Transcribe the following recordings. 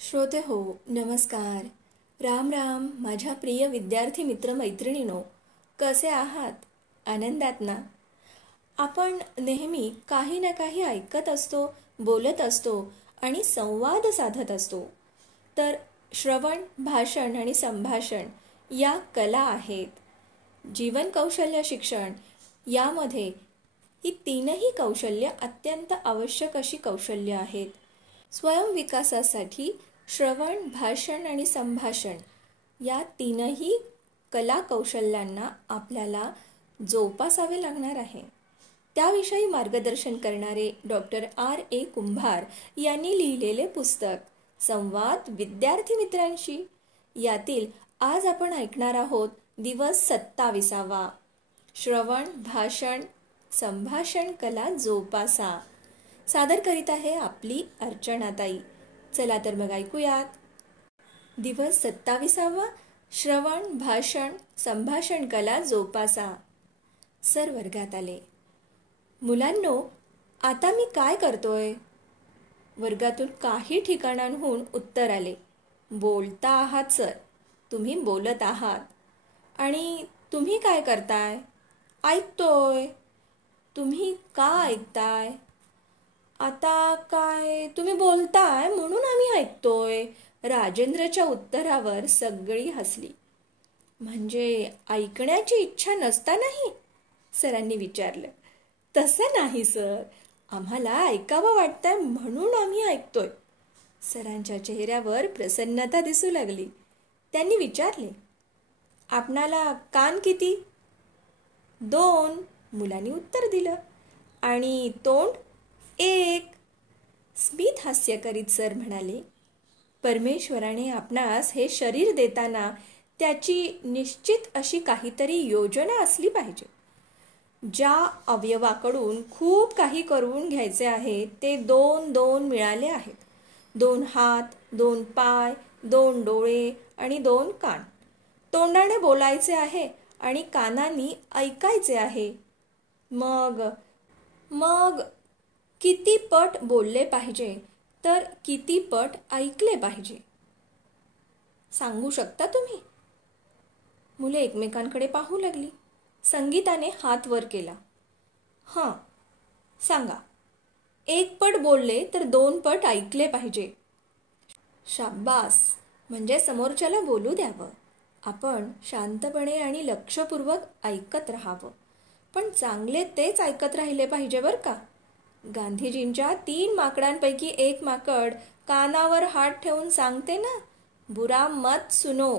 श्रोते हो, नमस्कार. राम राम माझ्या प्रिय विद्यार्थी मित्र मैत्रिणींनो, कसे आहात? आनंदात ना? आपण नेहमी काही ना काही ऐकत असतो, बोलत असतो आणि संवाद साधत असतो. तर श्रवण, भाषण आणि संभाषण या कला आहेत. जीवन कौशल्य शिक्षण यामध्ये ही तीनही कौशल्य अत्यंत आवश्यक अशी कौशल्य आहेत. स्वयंविकासासाठी श्रवण, भाषण आणि संभाषण या तीनही कला कौशल्यांना आपल्याला जोपासावे लागणार आहे. त्याविषयी मार्गदर्शन करणारे डॉक्टर R.A. कुंभार यांनी लिहिलेले पुस्तक संवाद विद्यार्थी मित्रांशी यातील आज आपण ऐकणार आहोत दिवस 27वा श्रवण, भाषण, संभाषण कला जोपासा. सादर करीत आहे आपली अर्चनाताई. चला तर मग ऐकूयात. दिवस 27वा श्रवण, भाषण, संभाषण कला जोपासा. सर वर्गात आले. मुलांनो, आता मी काय करतोय? वर्गातून काही ठिकाणांहून उत्तर आले. बोलता आहात सर, तुम्ही बोलत आहात. आणि तुम्ही काय करताय? ऐकतोय. तुम्ही का ऐकताय? आता काय, तुम्ही बोलताय म्हणून आम्ही ऐकतोय. राजेंद्रच्या उत्तरावर सगळी हसली. म्हणजे ऐकण्याची इच्छा नसतानाही? सरांनी विचारलं. तसं नाही सर, आम्हाला ऐकावं वाटतंय म्हणून आम्ही ऐकतोय. सरांच्या चेहऱ्यावर प्रसन्नता दिसू लागली. त्यांनी विचारले, आपणाला कान किती? 2, मुलांनी उत्तर दिलं. आणि तोंड? 1. स्मित हास्य करीत सर म्हणाले, परमेश्वराने आपणास हे शरीर देताना त्याची निश्चित अशी काहीतरी योजना असली पाहिजे. ज्या अवयवाकडून खूप काही करून घ्यायचे आहे ते 2 मिळाले आहेत. 2 हात, 2 पाय, 2 डोळे आणि 2 कान. तोंडाने बोलायचे आहे आणि कानांनी ऐकायचे आहे. मग किती पट बोलले पाहिजे तर किती पट ऐकले पाहिजे? सांगू शकता तुम्ही? मुले एकमेकांकडे पाहू लागली. संगीताने हात वर केला. हां, सांगा. 1 पट बोलले तर 2 पट ऐकले पाहिजे. शाब्बास. म्हणजे समोरच्याला बोलू द्यावं. आपण शांतपणे आणि लक्षपूर्वक ऐकत राहावं. पण चांगले तेच ऐकत राहिले पाहिजे बरं का. गांधीजींच्या 3 माकडांपैकी एक माकड कानावर हात ठेवून सांगते ना, बुरा मत सुनो.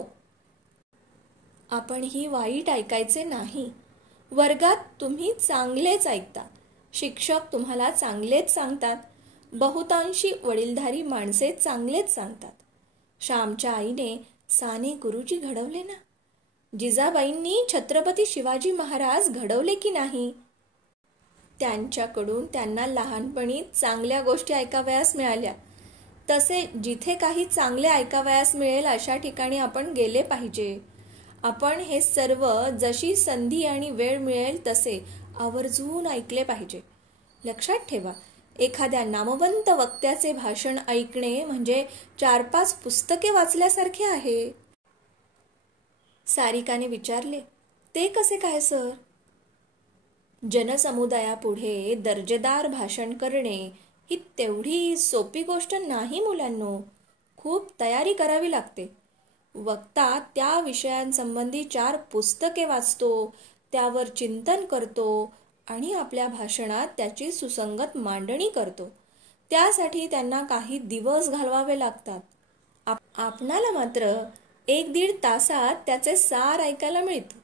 आपण ही वाईट ऐकायचे नाही. वर्गात तुम्ही चांगलेच ऐकता. शिक्षक तुम्हाला चांगलेच सांगतात. बहुतांशी वडीलधारी माणसे चांगलेच सांगतात. श्यामच्या आईने साने गुरुजी घडवले ना. जिजाबाईंनी छत्रपती शिवाजी महाराज घडवले की नाही? त्यांच्याकडून त्यांना लहानपणी चांगल्या गोष्टी ऐकावयास मिळाल्या. तसे जिथे काही चांगले ऐकावयास मिळेल अशा ठिकाणी आपण गेले पाहिजे. आपण हे सर्व जशी संधी आणि वेळ मिळेल तसे आवर्जून ऐकले पाहिजे. लक्षात ठेवा, एखाद्या नामवंत वक्त्याचे भाषण ऐकणे म्हणजे 4-5 पुस्तके वाचल्यासारखे आहे. सारिकाने विचारले, ते कसे काय सर? जनसमुदायापुढे दर्जेदार भाषण करणे ही तेवढी सोपी गोष्ट नाही मुलांनो. खूप तयारी करावी लागते. वक्ता त्या विषयांसंबंधी 4 पुस्तके वाचतो, त्यावर चिंतन करतो आणि आपल्या भाषणात त्याची सुसंगत मांडणी करतो. त्यासाठी त्यांना काही दिवस घालवावे लागतात. आपणाला मात्र 1-1.5 तासात त्याचे सार ऐकायला मिळते.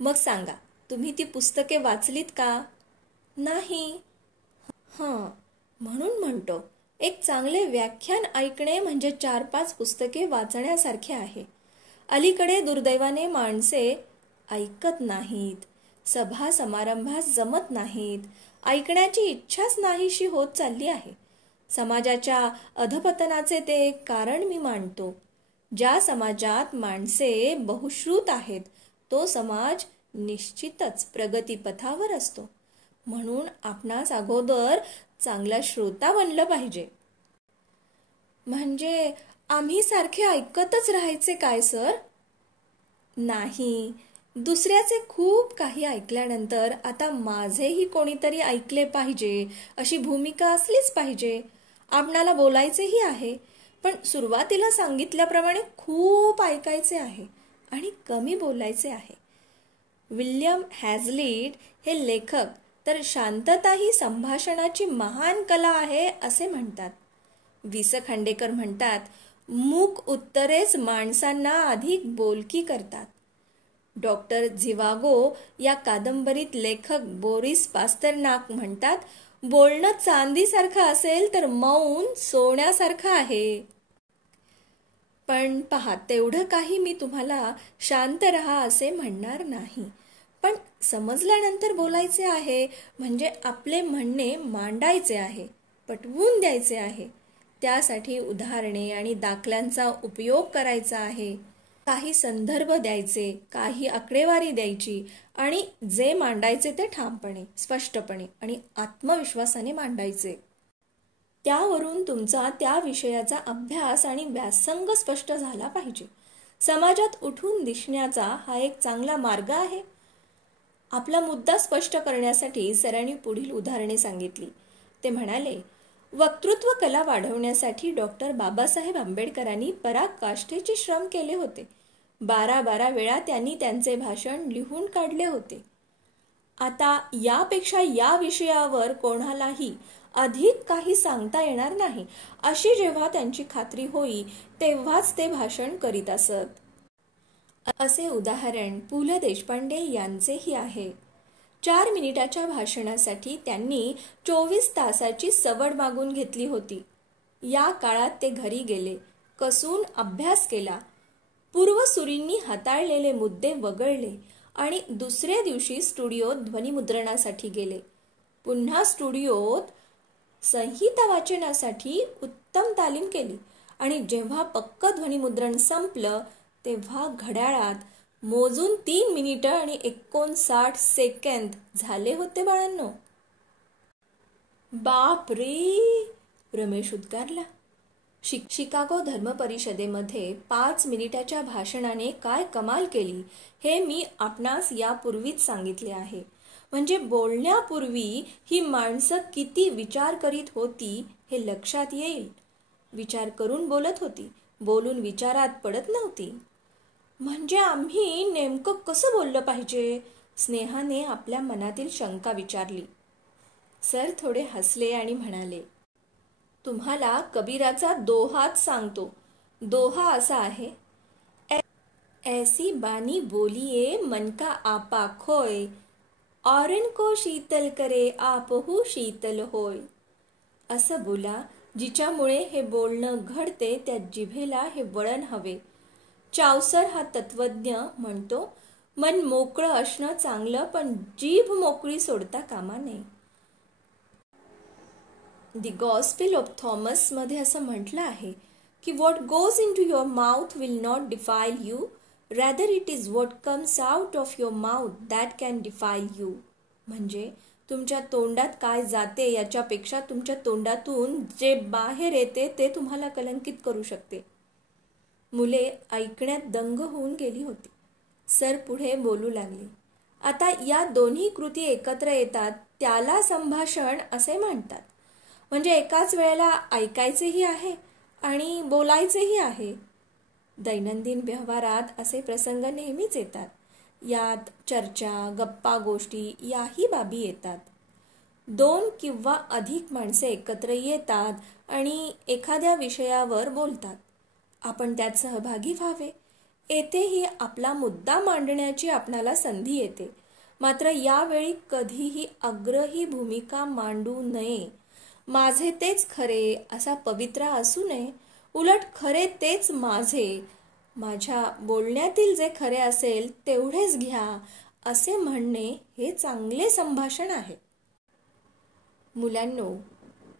मग सांगा, तुम्ही ती पुस्तके वाचलीत का? नाही. म्हणून म्हणतो, एक चांगले व्याख्यान ऐकणे म्हणजे 4-5 पुस्तके वाचण्यासारखे आहे. अलीकडे दुर्दैवाने माणसे ऐकत नाहीत. सभा समारंभात जमत नाहीत. ऐकण्याची इच्छाच नाहीशी होत चालली आहे. समाजाच्या अधपतनाचे ते एक कारण मी मानतो. ज्या समाजात माणसे बहुश्रुत आहेत तो समाज निश्चितच प्रगतीपथावर असतो. म्हणून आपणास अगोदर चांगला श्रोता बनलं पाहिजे. म्हणजे आम्ही सारखे ऐकतच राहायचे काय सर? नाही, दुसऱ्याचे खूप काही ऐकल्यानंतर आता माझेही कोणीतरी ऐकले पाहिजे अशी भूमिका असलीच पाहिजे. आपणाला बोलायचेही आहे, पण सुरुवातीला सांगितल्याप्रमाणे खूप ऐकायचे आहे आणि कमी बोलायचे आहे. विल्यम हॅझलिट हे लेखक तर शांतता ही संभाषणाची महान कला आहे असे म्हणतात. वि. स. खांडेकर म्हणतात, मूक उत्तरेच माणसांना अधिक बोलकी करतात. डॉक्टर झिवागो या कादंबरीत लेखक बोरिस पास्तरनाक म्हणतात, बोलणं चांदीसारखं असेल तर मौन सोन्यासारखं आहे. पण पहा, तेवढं काही मी तुम्हाला शांत रहा असे म्हणणार नाही. पण समजल्यानंतर बोलायचे आहे, म्हणजे आपले म्हणणे मांडायचे आहे, पटवून द्यायचे आहे. त्यासाठी उदाहरणे आणि दाखल्यांचा उपयोग करायचा आहे. काही संदर्भ द्यायचे, काही आकडेवारी द्यायची आणि जे मांडायचे ते ठामपणे, स्पष्टपणे आणि आत्मविश्वासाने मांडायचे. त्यावरून तुमचा त्या विषयाचा अभ्यास आणि व्यासंग स्पष्ट झाला पाहिजे. समाजात उठून दिसण्याचा हा एक चांगला मार्ग आहे. आपला मुद्दा स्पष्ट करण्यासाठी सरांनी पुढील उदाहरणे सांगितली. ते म्हणाले, वक्तृत्व कला वाढवण्यासाठी डॉक्टर बाबासाहेब आंबेडकरांनी पराकाष्ठेचे श्रम केले होते. 12 वेळा त्यांनी त्यांचे भाषण लिहून काढले होते. आता यापेक्षा या विषयावर कोणालाही अधिक काही सांगता येणार नाही अशी जेव्हा त्यांची खात्री होई तेव्हाच ते भाषण करीत असत. असे उदाहरण पु. ल. देशपांडे यांचेही आहे. 4 मिनिटाच्या भाषणासाठी त्यांनी 24 तासाची सवड मागून घेतली होती. या काळात ते घरी गेले, कसून अभ्यास केला, पूर्वसुरींनी हाताळलेले मुद्दे वगळले आणि दुसऱ्या दिवशी स्टुडिओत ध्वनिमुद्रणासाठी गेले. पुन्हा स्टुडिओत संहिता वाचनासाठी उत्तम तालीम केली आणि जेव्हा पक्क ध्वनिमुद्रण संपलं तेव्हा घड्याळात मोजून 3 मिनिटं आणि 59 सेकंद झाले होते बाळांनो. बाप रे, रमेश उद्गारला. शिकागो धर्म परिषदेमध्ये 5 मिनिटाच्या भाषणाने काय कमाल केली हे मी आपणास यापूर्वीच सांगितले आहे. म्हणजे बोलण्यापूर्वी ही माणसं किती विचार करीत होती हे लक्षात येईल. विचार करून बोलत होती, बोलून विचारात पडत नव्हती. म्हणजे आम्ही नेमकं कसं बोललं पाहिजे? स्नेहाने आपल्या मनातील शंका विचारली. सर थोडे हसले आणि म्हणाले, तुम्हाला कबीराचा दोहाच सांगतो. दोहा असा आहे, ऐसी बानी बोलिये मन का आपा खोय, औरन को शीतल करे आपहू शीतल होय. असं बोला जिच्यामुळे हे बोलणं घडते त्या जिभेला हे वळण हवे. चावसर हा तत्वज्ञ म्हणतो, मन मोकळं असणं चांगलं, पण जीभ मोकळी सोडता कामा नये. दी गॉस्पेल ऑफ थॉमस मध्ये असं म्हटलं आहे की what goes into your mouth will not defile you, rather it is what comes out of your mouth that can defile you. म्हणजे तुमच्या तोंडात काय जाते याच्यापेक्षा तुमच्या तोंडातून जे बाहेर येते ते तुम्हाला कलंकित करू शकते. मुले ऐकण्यात दंग होऊन गेली होती. सर पुढे बोलू लागले, आता या दोन्ही कृती एकत्र येतात त्याला संभाषण असे म्हणतात. म्हणजे एकाच वेळेला ऐकायचेही आहे आणि बोलायचेही आहे. दैनंदिन व्यवहारात असे प्रसंग नेहमीच येतात. यात चर्चा, गप्पा गोष्टी याही बाबी येतात. 2 किंवा अधिक माणसे एकत्र येतात आणि एखाद्या विषयावर बोलतात. आपण त्यात सहभागी व्हावे. येथेही आपला मुद्दा मांडण्याची आपणाला संधी येते. मात्र यावेळी कधीही आग्रही भूमिका मांडू नये. माझे तेच खरे असा पवित्रा असू नये. उलट खरे तेच माझे, माझ्या बोलण्यातील जे खरे असेल तेवढेच घ्या असे म्हणणे हे चांगले संभाषण आहे. मुलांनो,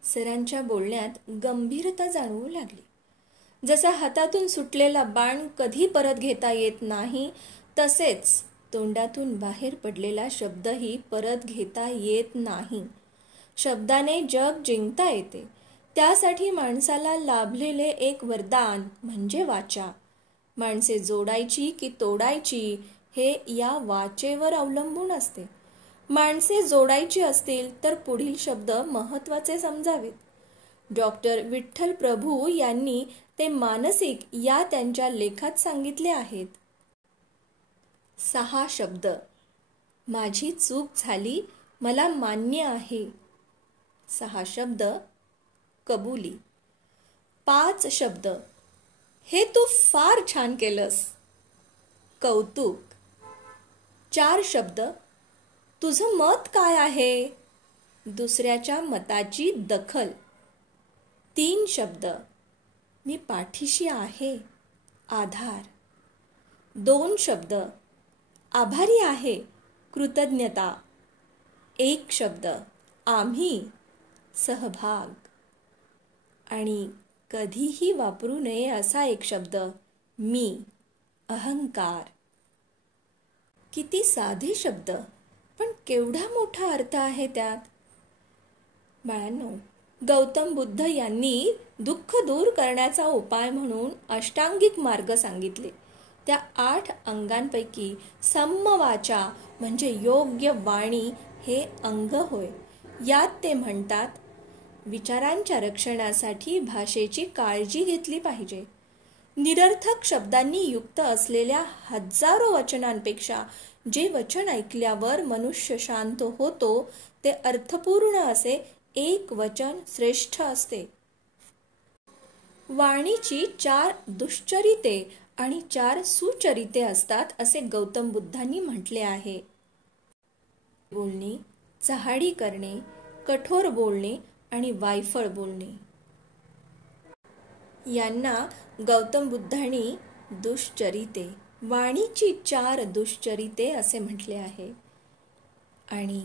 सरांच्या बोलण्यात गंभीरता जाणवू लागली. जसा हातातून सुटलेला बाण कधी परत घेता येत नाही, तसेच तोंडातून बाहेर पडलेला शब्दही परत घेता येत नाही. शब्दाने जग जिंकता येते. त्यासाठी माणसाला लाभलेले एक वरदान म्हणजे वाचा. माणसे जोडायची की तोडायची हे या वाचेवर अवलंबून असते. माणसे जोडायची असतील तर पुढील शब्द महत्त्वाचे समजावेत. डॉक्टर विठ्ठल प्रभू यांनी ते मानसिक या त्यांच्या लेखात सांगितले आहेत. 6 शब्द. माझी चूक झाली, मला मान्य आहे. 6 शब्द. कबुली. 5 शब्द. हे तू फार छान केलंस. कौतुक. 4 शब्द. तुझं मत काय आहे? दुसऱ्याच्या मताची दखल. 3 शब्द. मी पाठीशी आहे. आधार. 2 शब्द. आभारी आहे. कृतज्ञता. 1 शब्द. आम्ही. सहभाग. आणि कधीही वापरू नये असा एक शब्द. मी. अहंकार. किती साधे शब्द, पण केवढा मोठा अर्थ आहे त्यात. बाळांनो, गौतम बुद्ध यांनी दुःख दूर करण्याचा उपाय म्हणून अष्टांगिक मार्ग सांगितले. त्या 8 अंगांपैकी सम्मवाचा म्हणजे योग्य वाणी हे अंग होय. यात ते म्हणतात, विचारांच्या रक्षणासाठी भाषेची काळजी घेतली पाहिजे. निरर्थक शब्दांनी युक्त असलेल्या हजारो वचनांपेक्षा जे वचन ऐकल्यावर मनुष्य शांत होतो ते अर्थपूर्ण असे एक वचन श्रेष्ठ असते. वाणीची 4 दुश्चरिते आणि 4 सुचरिते असतात असे गौतम बुद्धांनी म्हटले आहे. बोलणे, चहाडी करणे, कठोर बोलणे आणि वायफळ बोलणे यांना गौतम बुद्धांनी दुश्चरिते, वाणीची 4 दुश्चरिते असे म्हटले आहे. आणि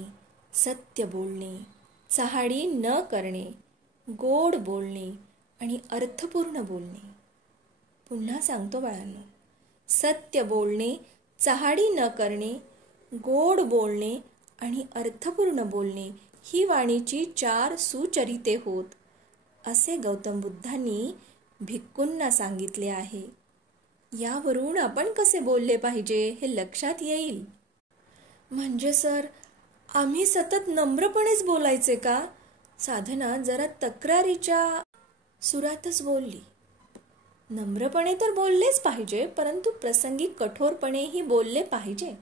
सत्य बोलणे, चहाडी न करणे, गोड बोलणे आणि अर्थपूर्ण बोलणे. पुन्हा सांगतो बाळांनो, सत्य बोलणे, चहाडी न करणे, गोड बोलणे आणि अर्थपूर्ण बोलणे ही वाणीची 4 सुचरिते होत असे गौतम बुद्धांनी भिक्खूंना सांगितले आहे. यावरून आपण कसे बोलले पाहिजे हे लक्षात येईल. म्हणजे सर, आम्ही सतत नम्रपणेच बोलायचे का? साधना जरा तक्रारीच्या सुरातच बोलली. नम्रपणे तर बोललेच पाहिजे, परंतु प्रसंगी कठोरपणेही बोलले पाहिजे.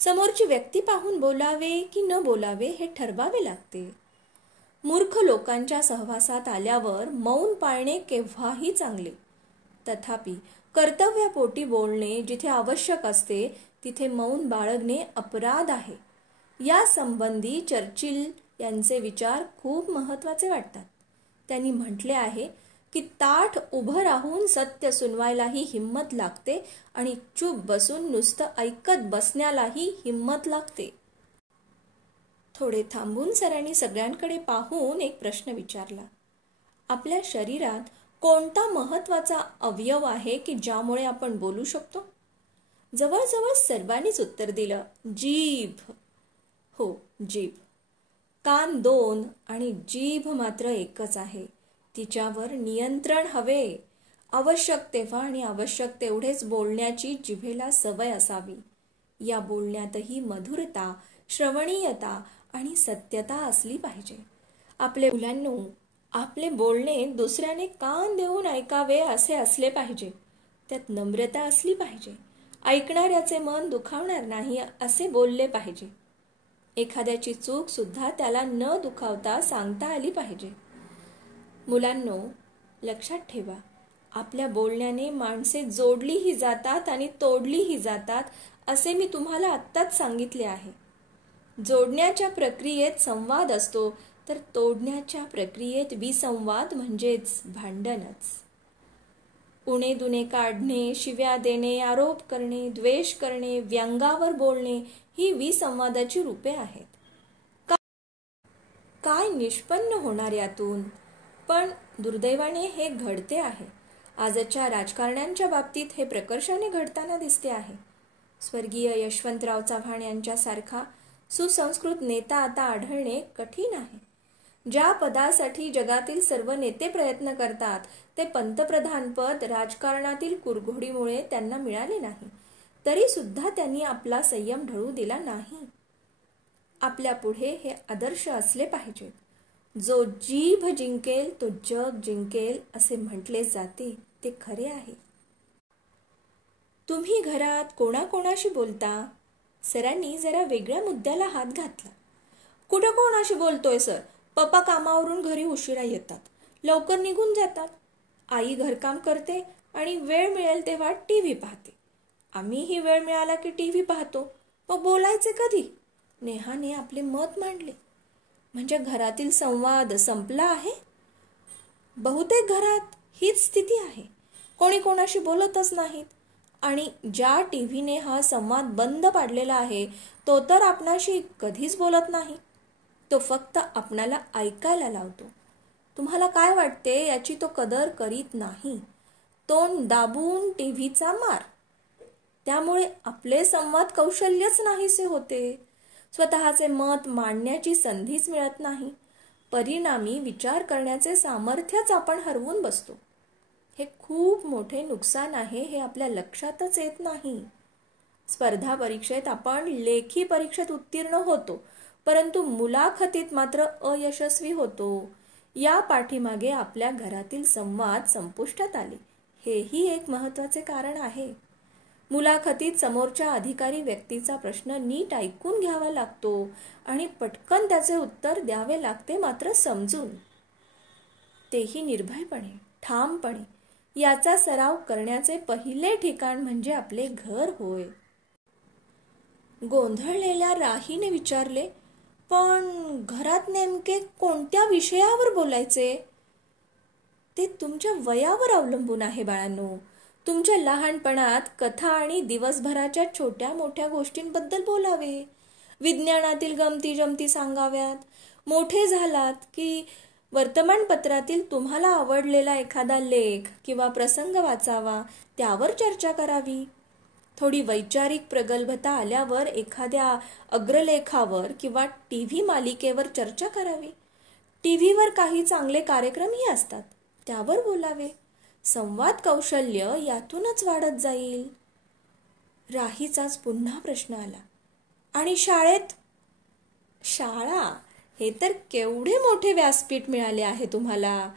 समोरची व्यक्ती पाहून बोलावे की न बोलावे हे ठरवावे लागते. मूर्ख लोकांच्या सहवासात आल्यावर मौन पाळणे केव्हाही चांगले. तथापि कर्तव्यापोटी बोलणे जिथे आवश्यक असते तिथे मौन बाळगणे अपराध आहे. या संबंधी चर्चिल यांचे विचार खूप महत्त्वाचे वाटतात. त्यांनी म्हटले आहे की ताठ उभं राहून सत्य सुनवायलाही हिम्मत लागते आणि चूप बसून नुसतं ऐकत बसण्यालाही हिम्मत लागते. थोडे थांबून सरांनी सगळ्यांकडे पाहून एक प्रश्न विचारला. आपल्या शरीरात कोणता महत्त्वाचा अवयव आहे की ज्यामुळे आपण बोलू शकतो? जवळजवळ सर्वांनीच उत्तर दिलं, जीभ. हो, जीभ. कान 2 आणि जीभ मात्र एकच आहे. तिच्यावर नियंत्रण हवे. आवश्यक तेव्हा आणि आवश्यक तेवढेच बोलण्याची जिभेला सवय असावी. या बोलण्यातही मधुरता, श्रवणीयता आणि सत्यता असली पाहिजे. आपले मुलांनो, आपले बोलणे दुसऱ्याने कान देऊन ऐकावे असे असले पाहिजे. त्यात नम्रता असली पाहिजे. ऐकणाऱ्याचे मन दुखावणार नाही असे बोलले पाहिजे. एखाद्याची चूक सुद्धा त्याला न दुखावता सांगता आली पाहिजे. मुलांनो, लक्षात ठेवा, आपल्या बोलण्याने माणसे जोडलीही जातात आणि तोडलीही जातात असे मी तुम्हाला आत्ताच सांगितले आहे. जोडण्याच्या प्रक्रियेत संवाद असतो तर तोडण्याच्या प्रक्रियेत विसंवाद म्हणजेच भांडणच. उणे दुणे काढणे, शिव्या देणे, आरोप करणे, द्वेष करणे, व्यंगावर बोलणे ही विसंवादाची रूपे आहेत. काय निष्पन्न होणार यातून? पण दुर्दैवाने हे घडते आहे. आजच्या राजकारण्यांच्या बाबतीत हे प्रकर्षाने घडताना दिसते आहे. स्वर्गीय यशवंतराव चव्हाण यांच्यासारखा सुसंस्कृत नेता आता आढळणे कठीण आहे. ज्या पदासाठी जगातील सर्व नेते प्रयत्न करतात ते पंतप्रधानपद राजकारणातील कुरघोडीमुळे त्यांना मिळाले नाही, तरी सुद्धा त्यांनी आपला संयम ढळू दिला नाही. आपल्या पुढे हे आदर्श असले पाहिजे. जो जीभ जिंकेल तो जग जिंकेल असे म्हटले जाते ते खरे आहे. तुम्ही घरात कोणाकोणाशी बोलता? सरांनी जरा वेगळ्या मुद्द्याला हात घातला. कुठं कोणाशी बोलतोय सर? पप्पा कामावरून घरी उशिरा येतात, लवकर निघून जातात. आई घरकाम करते आणि वेळ मिळेल तेव्हा टीव्ही पाहते. आम्हीही वेळ मिळाला की टीव्ही पाहतो. मग बोलायचे कधी? नेहाने आपले मत मांडले. म्हणजे घरातील संवाद संपला आहे? बहुतेक घरात हीच स्थिती आहे. कोणी कोणाशी बोलतच नाहीत. आणि ज्या टीव्हीने हा संवाद बंद पाडलेला आहे तो तर आपणाशी कधीच बोलत नाही. तो फक्त आपणाला ऐकायला लावतो. तुम्हाला काय वाटते याची तो कदर करीत नाही. तोंड दाबून टीव्हीचा मार. त्यामुळे आपले संवाद कौशल्यच नाहीसे होते. स्वतःचे मत मांडण्याची संधीच मिळत नाही. परिणामी विचार करण्याचे सामर्थ्यच आपण हरवून बसतो. हे खूप मोठे नुकसान आहे हे आपल्या लक्षातच येत नाही. स्पर्धा परीक्षेत आपण लेखी परीक्षेत उत्तीर्ण होतो, परंतु मुलाखतीत मात्र अयशस्वी होतो. या पाठीमागे आपल्या घरातील संवाद संपुष्टात आले हेही एक महत्त्वाचे कारण आहे. मुलाखतीत समोरच्या अधिकारी व्यक्तीचा प्रश्न नीट ऐकून घ्यावा लागतो आणि पटकन त्याचे उत्तर द्यावे लागते, मात्र समजून. तेही निर्भयपणे, ठामपणे. याचा सराव करण्याचे पहिले ठिकाण म्हणजे आपले घर होय. गोंधळलेल्या राहीने विचारले, पण घरात नेमके कोणत्या विषयावर बोलायचे? ते तुमच्या वयावर अवलंबून आहे बाळांनो. तुमच्या लहानपणात कथा आणि दिवसभराच्या छोट्या मोठ्या गोष्टींबद्दल बोलावे. विज्ञानातील गमती जमती सांगाव्यात. मोठे झालात की वर्तमानपत्रातील तुम्हाला आवडलेला एखादा लेख किंवा प्रसंग वाचावा, त्यावर चर्चा करावी. थोडी वैचारिक प्रगल्भता आल्यावर एखाद्या अग्रलेखावर किंवा टीव्ही मालिकेवर चर्चा करावी. टीव्हीवर काही चांगले कार्यक्रमही असतात, त्यावर बोलावे. संवाद कौशल्य यातूनच वाढत जाईल. राहीचाच पुन्हा प्रश्न आला, आणि शाळेत? शाळा हे तर केवढे मोठे व्यासपीठ मिळाले आहे तुम्हाला.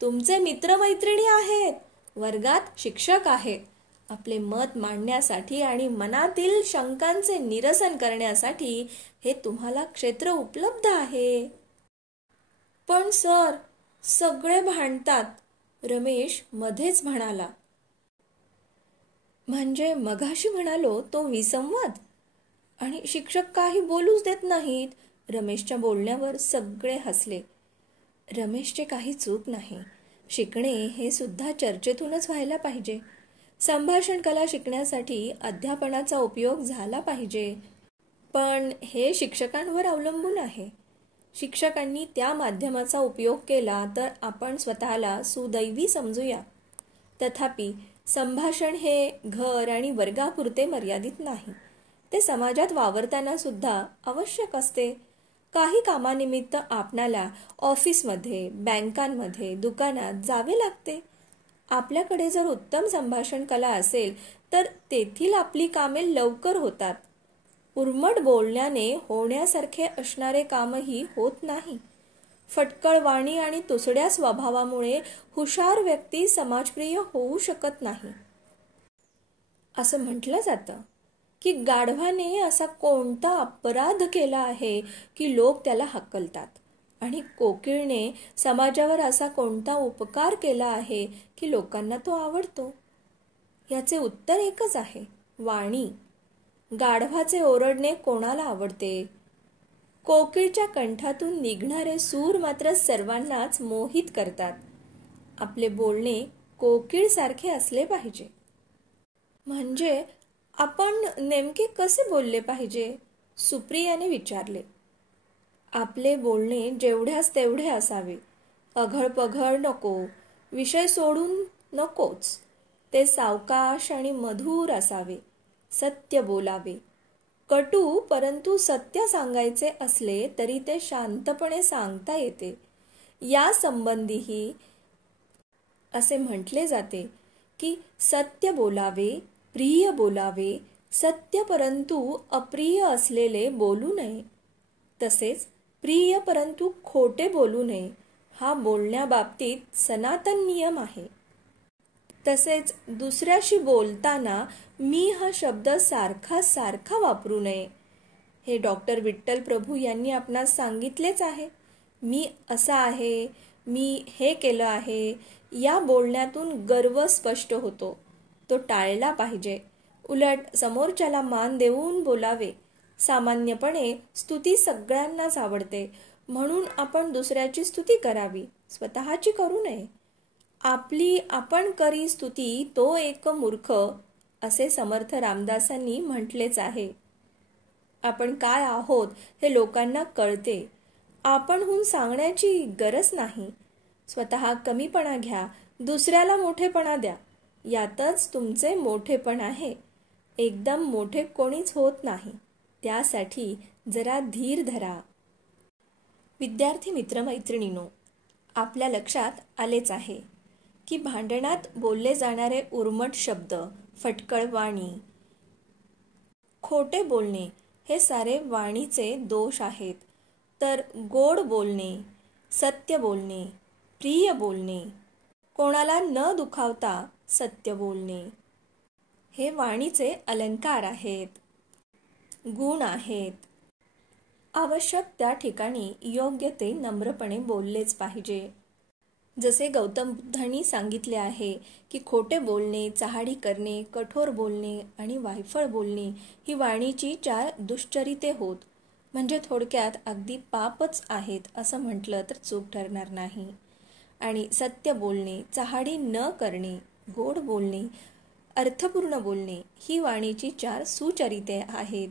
तुमचे मित्रमैत्रिणी आहेत, वर्गात शिक्षक आहेत. आपले मत मांडण्यासाठी आणि मनातील शंकांचे निरसन करण्यासाठी हे तुम्हाला क्षेत्र उपलब्ध आहे. पण सर, सगळे भांडतात, रमेश मध्येच म्हणाला. म्हणजे मगाशी म्हणालो तो विसंवाद? आणि शिक्षक काही बोलूच देत नाहीत. रमेशच्या बोलण्यावर सगळे हसले. रमेशचे काही चूक नाही. शिकणे हे सुद्धा चर्चेतूनच व्हायला पाहिजे. संभाषण कला शिकण्यासाठी अध्यापनाचा उपयोग झाला पाहिजे. पण हे शिक्षकांवर अवलंबून आहे. शिक्षकांनी त्या माध्यमाचा उपयोग केला तर आपण स्वतःला सुदैवी समजूया. तथापि संभाषण हे घर आणि वर्गापुरते मर्यादित नाही. ते समाजात वावरताना सुद्धा आवश्यक असते. काही कामानिमित्त आपणाला ऑफिसमध्ये, बँकांमध्ये, दुकानात जावे लागते. आपल्याकडे जर उत्तम संभाषण कला असेल तर तेथील आपली कामे लवकर होतात. उर्मट बोलण्याने होण्यासारखे असणारे कामही होत नाही. फटकळ वाणी आणि तुसड्या स्वभावामुळे हुशार व्यक्ती समाजप्रिय होऊ शकत नाही. असं म्हटलं जातं की गाढवाने असा कोणता अपराध केला आहे की लोक त्याला हकलतात, आणि कोकिळने समाजावर असा कोणता उपकार केला आहे की लोकांना तो आवडतो. याचे उत्तर एकच आहे, वाणी. गाढवाचे ओरडणे कोणाला आवडते? कोकिळच्या कंठातून निघणारे सूर मात्र सर्वांनाच मोहित करतात. आपले बोलणे कोकिळसारखे असले पाहिजे. म्हणजे आपण नेमके कसे बोलले पाहिजे? सुप्रियाने विचारले. आपले बोलणे जेवढ्यास तेवढे असावे. अघळपघळ नको, विषय सोडून नकोच. ते सावकाश आणि मधुर असावे. सत्य बोलावे. कटू परंतु सत्य सांगायचे असले तरी ते शांतपणे सांगता येते. या संबंधीही असे म्हटले जाते की सत्य बोलावे, प्रिय बोलावे, सत्य परंतु अप्रिय असलेले बोलू नये. तसेच प्रिय परंतु खोटे बोलू नये हा बोलण्याबाबतीत सनातन नियम आहे. तसेच दुसऱ्याशी बोलताना मी हा शब्द सारखा सारखा वापरू नये. हे डॉक्टर विठ्ठल प्रभू यांनी आपणास सांगितलेच आहे. मी असा आहे, मी हे केलं आहे, या बोलण्यातून गर्व स्पष्ट होतो. तो टाळला पाहिजे. उलट समोरच्याला मान देऊन बोलावे. सामान्यपणे स्तुती सगळ्यांनाच आवडते, म्हणून आपण दुसऱ्याची स्तुती करावी, स्वतःची करू नये. आपली आपण करी स्तुती तो एक मूर्ख, असे समर्थ रामदासांनी म्हटलेच आहे. आपण काय आहोत हे लोकांना कळते. आपणहून सांगण्याची गरज नाही. स्वतः कमीपणा घ्या, दुसऱ्याला मोठेपणा द्या. यातच तुमचे मोठेपण आहे. एकदम मोठे कोणीच होत नाही. त्यासाठी जरा धीर धरा. विद्यार्थी मित्रमैत्रिणींनो, आपल्या लक्षात आलेच आहे की भांडणात बोलले जाणारे उर्मट शब्द, फटकळ वाणी, खोटे बोलणे हे सारे वाणीचे दोष आहेत. तर गोड बोलणे, सत्य बोलणे, प्रिय बोलणे, कोणाला न दुखावता सत्य बोलणे हे वाणीचे अलंकार आहेत, गुण आहेत. आवश्यक त्या ठिकाणी योग्य ते नम्रपणे बोललेच पाहिजे. जसे गौतम बुद्धांनी सांगितले आहे की खोटे बोलणे, चहाडी करणे, कठोर बोलणे आणि वायफळ बोलणे ही वाणीची 4 दुष्चरिते होत. म्हणजे थोडक्यात अगदी पापच आहेत असं म्हटलं तर चूक ठरणार नाही. आणि सत्य बोलणे, चहाडी न करणे, गोड बोलणे, अर्थपूर्ण बोलणे ही वाणीची 4 सुचरिते आहेत.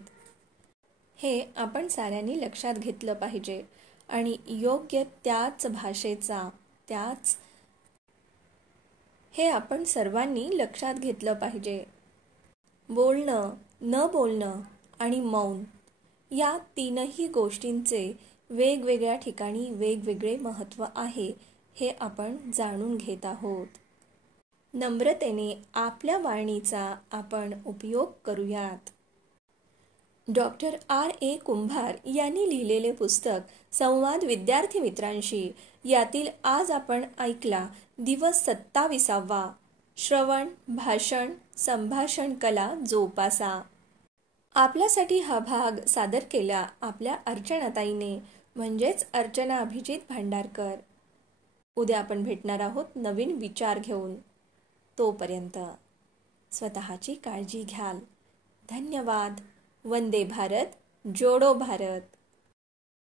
हे आपण साऱ्यांनी लक्षात घेतलं पाहिजे आणि योग्य त्याच भाषेचा हे आपण सर्वांनी लक्षात घेतलं पाहिजे. बोलणं, न बोलणं आणि मौन या 3ही गोष्टींचे वेगवेगळ्या ठिकाणी वेगवेगळे महत्त्व आहे हे आपण जाणून घेत आहोत. नम्रतेने आपल्या वाणीचा आपण उपयोग करूयात. Doctor R.A. कुंभार यांनी लिहिलेले पुस्तक संवाद विद्यार्थी मित्रांशी यातील आज आपण ऐकला दिवस 27वा श्रवण, भाषण, संभाषण कला जोपासा. आपल्यासाठी हा भाग सादर केला आपल्या अर्चनाताईने, म्हणजेच अर्चना अभिजित भांडारकर. उद्या आपण भेटणार आहोत नवीन विचार घेऊन. तोपर्यंत स्वतःची काळजी घ्याल. धन्यवाद. वंदे भारत, जोडो भारत.